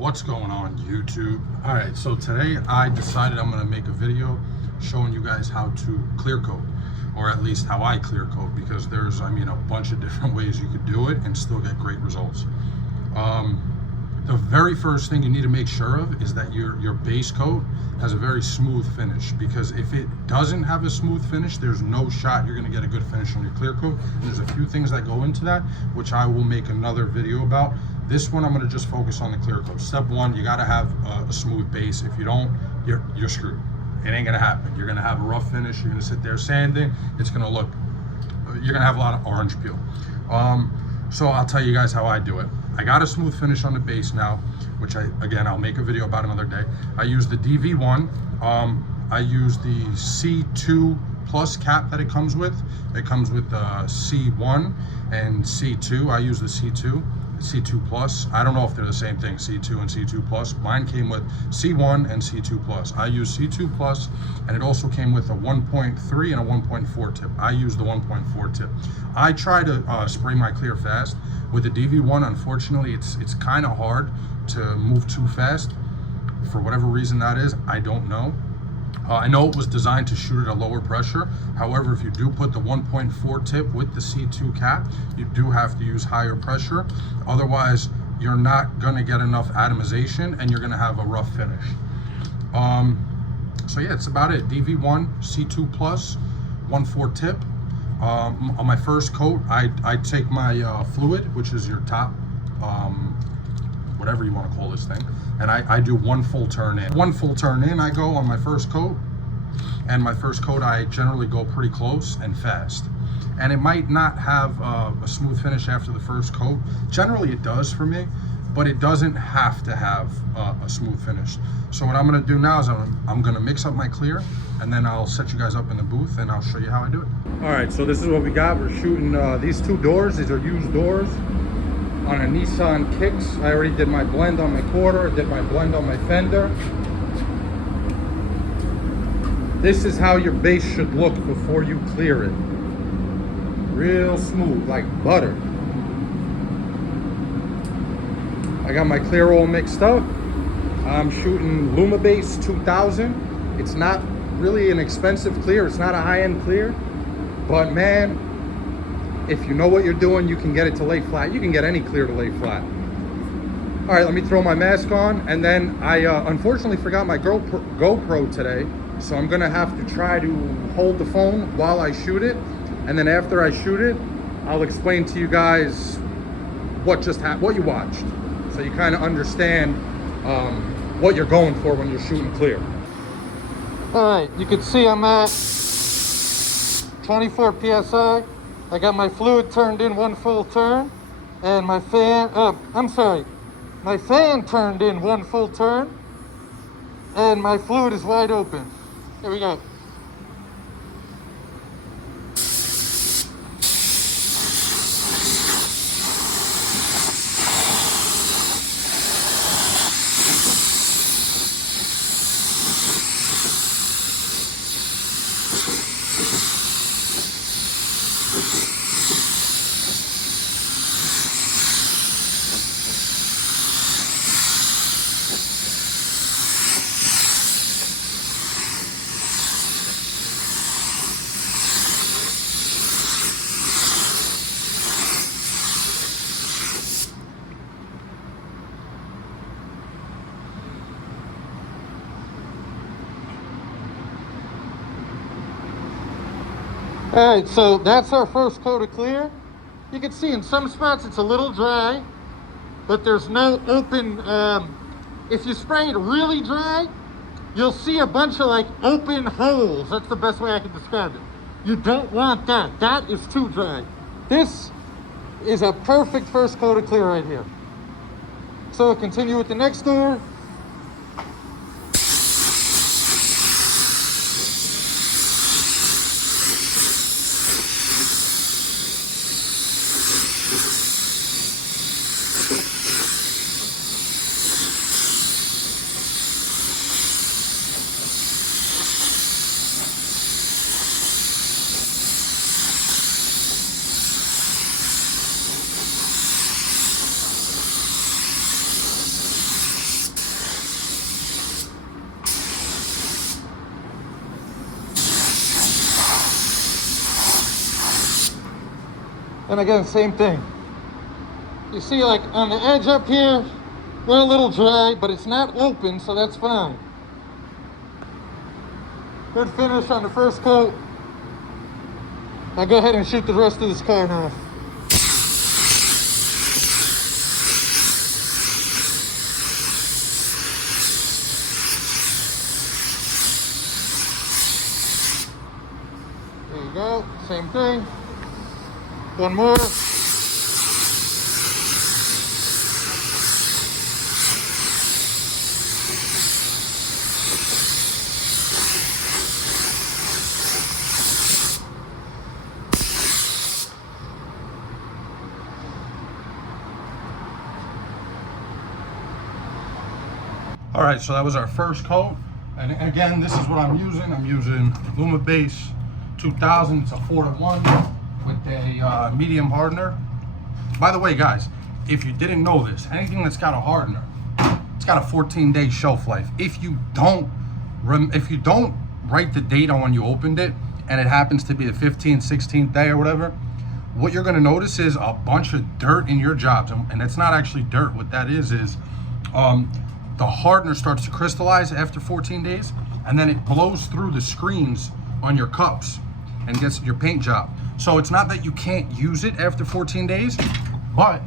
What's going on YouTube? All right, so today I decided I'm going to make a video showing you guys how to clear coat, or at least how I clear coat, because there's, a bunch of different ways you could do it and still get great results. The very first thing you need to make sure of is that your base coat has a very smooth finish, because if it doesn't have a smooth finish, there's no shot you're going to get a good finish on your clear coat. And there's a few things that go into that, which I will make another video about. This one I'm going to just focus on the clear coat. Step one, you got to have a smooth base. If you don't, you're screwed. It ain't going to happen. You're going to have a rough finish. You're going to sit there sanding. It's going to look, you're going to have a lot of orange peel. So I'll tell you guys how I do it. I got a smooth finish on the base now, which I'll make a video about another day. I use the DV1. I use the C2 plus cap that it comes with. It comes with C1 and C2. I use the C2 plus. I don't know if they're the same thing, C2 and C2 plus. Mine came with C1 and C2 plus. I use C2 plus, and it also came with a 1.3 and a 1.4 tip. I use the 1.4 tip. I try to spray my clear fast. With the DV1, unfortunately, it's kind of hard to move too fast. For whatever reason that is, I don't know. I know it was designed to shoot at a lower pressure. However, if you do put the 1.4 tip with the C2 cap, you do have to use higher pressure. Otherwise, you're not gonna get enough atomization and you're gonna have a rough finish. So yeah, it's about it. DV1, C2 plus, 1.4 tip. On my first coat, I take my fluid, which is your top, whatever you want to call this thing, and I do one full turn in. One full turn in I go on my first coat, and my first coat I generally go pretty close and fast. And it might not have a smooth finish after the first coat. Generally it does for me, but it doesn't have to have a smooth finish. So what I'm going to do now is I'm going to mix up my clear, and then I'll set you guys up in the booth and I'll show you how I do it. All right, so this is what we got. We're shooting these two doors. These are used doors on a Nissan Kicks. I already did my blend on my quarter, did my blend on my fender. This is how your base should look before you clear it. Real smooth, like butter. I got my clear all mixed up. I'm shooting Lumabase 2000. It's not really an expensive clear. It's not a high-end clear, but man, if you know what you're doing, you can get it to lay flat. You can get any clear to lay flat. All right, let me throw my mask on. And then I unfortunately forgot my GoPro today, so I'm gonna have to try to hold the phone while I shoot it. And then after I shoot it, I'll explain to you guys what just happened, what you watched, so you kind of understand what you're going for when you're shooting clear. All right, you can see I'm at 24 PSI. I got my fluid turned in one full turn, and my fan, my fan turned in one full turn, and my fluid is wide open. Here we go. All right, so that's our first coat of clear. You can see in some spots it's a little dry, but there's no open, if you spray it really dry, you'll see a bunch of like open holes. That's the best way I can describe it. You don't want that. That is too dry. This is a perfect first coat of clear right here. So continue with the next door. And again, same thing. You see, like on the edge up here, they're a little dry, but it's not open, so that's fine. Good finish on the first coat. I'll go ahead and shoot the rest of this car now. There you go, same thing. One more. All right, so that was our first coat. And again, this is what I'm using. I'm using Luma Base 2000. It's a 4-to-1 with a medium hardener. By the way, guys, if you didn't know this, anything that's got a hardener, it's got a 14-day shelf life. If you don't write the date on when you opened it, and it happens to be the 15th, 16th day or whatever, what you're gonna notice is a bunch of dirt in your jobs. And it's not actually dirt. What that is the hardener starts to crystallize after 14 days, and then it blows through the screens on your cups and gets your paint job. So it's not that you can't use it after 14 days, but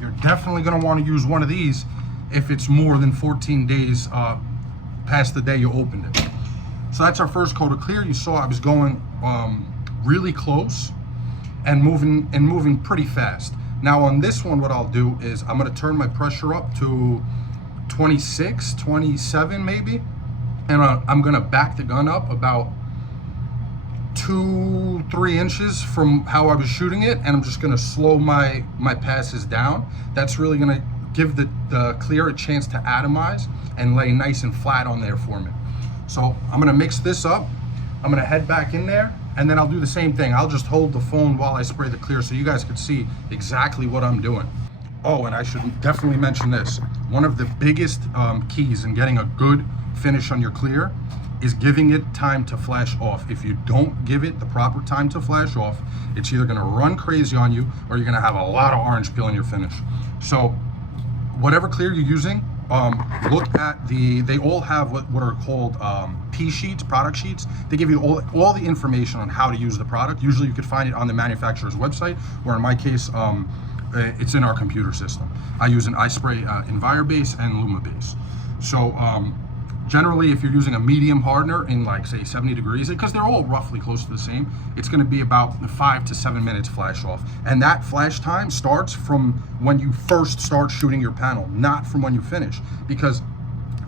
you're definitely gonna wanna use one of these if it's more than 14 days past the day you opened it. So that's our first coat of clear. You saw I was going really close and moving pretty fast. Now on this one, what I'll do is I'm gonna turn my pressure up to 26, 27 maybe, and I'm gonna back the gun up about 2-3 inches from how I was shooting it, and I'm just gonna slow my passes down. That's really gonna give the clear a chance to atomize and lay nice and flat on there for me. So I'm gonna mix this up. I'm gonna head back in there, and then I'll do the same thing. I'll just hold the phone while I spray the clear so you guys can see exactly what I'm doing. Oh, and I should definitely mention this. One of the biggest keys in getting a good finish on your clear is giving it time to flash off. If you don't give it the proper time to flash off, it's either gonna run crazy on you or you're gonna have a lot of orange peel in your finish. So whatever clear you're using, look at they all have what are called P sheets, product sheets. They give you all the information on how to use the product. Usually you could find it on the manufacturer's website, or in my case, it's in our computer system. I spray EnviroBase and Luma Base. So generally, if you're using a medium hardener in like say 70 degrees, because they're all roughly close to the same, it's going to be about 5 to 7 minutes flash off. And that flash time starts from when you first start shooting your panel, not from when you finish. Because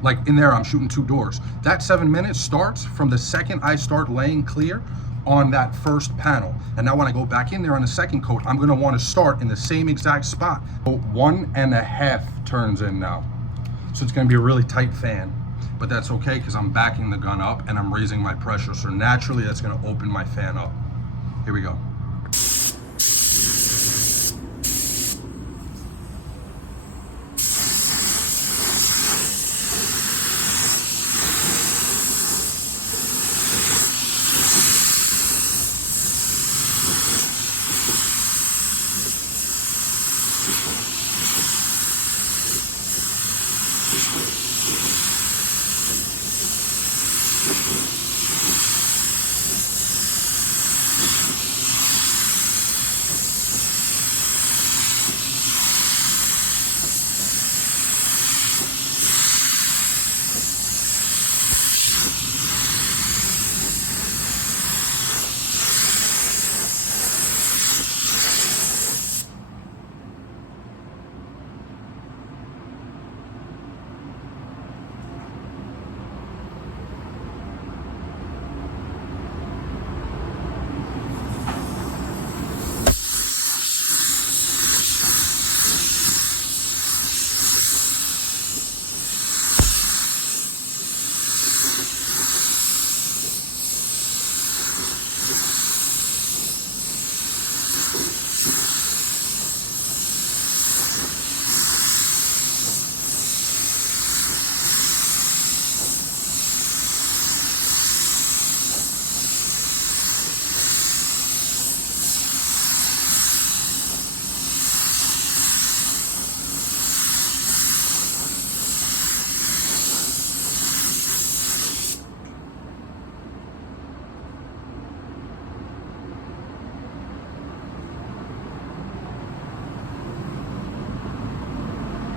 like in there, I'm shooting 2 doors. That 7 minutes starts from the second I start laying clear on that first panel. And now when I go back in there on the second coat, I'm gonna wanna start in the same exact spot. 1.5 turns in now. So it's gonna be a really tight fan, but that's okay because I'm backing the gun up and I'm raising my pressure. So naturally that's gonna open my fan up. Here we go.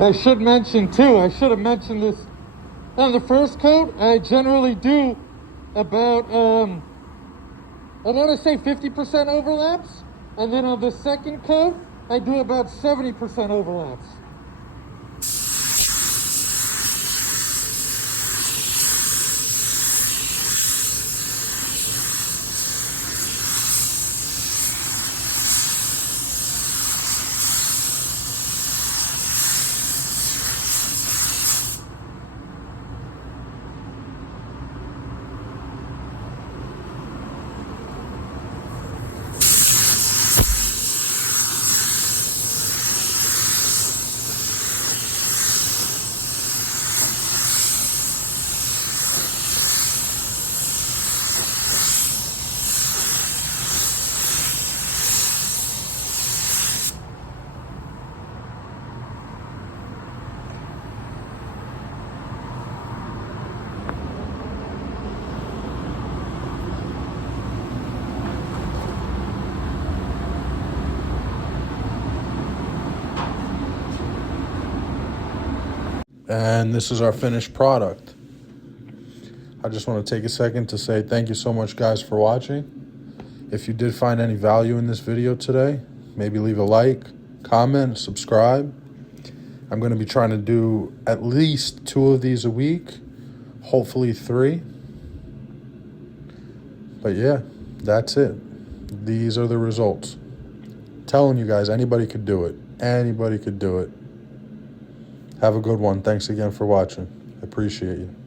I should mention too, I should have mentioned this on the first coat. I generally do about, I want to say 50% overlaps. And then on the second coat, I do about 70% overlaps. And this is our finished product. I just want to take a second to say thank you so much, guys, for watching. If you did find any value in this video today, maybe leave a like, comment, subscribe. I'm going to be trying to do at least 2 of these a week, hopefully 3. But yeah, that's it. These are the results. Telling you guys, anybody could do it. Anybody could do it. Have a good one. Thanks again for watching. I appreciate you.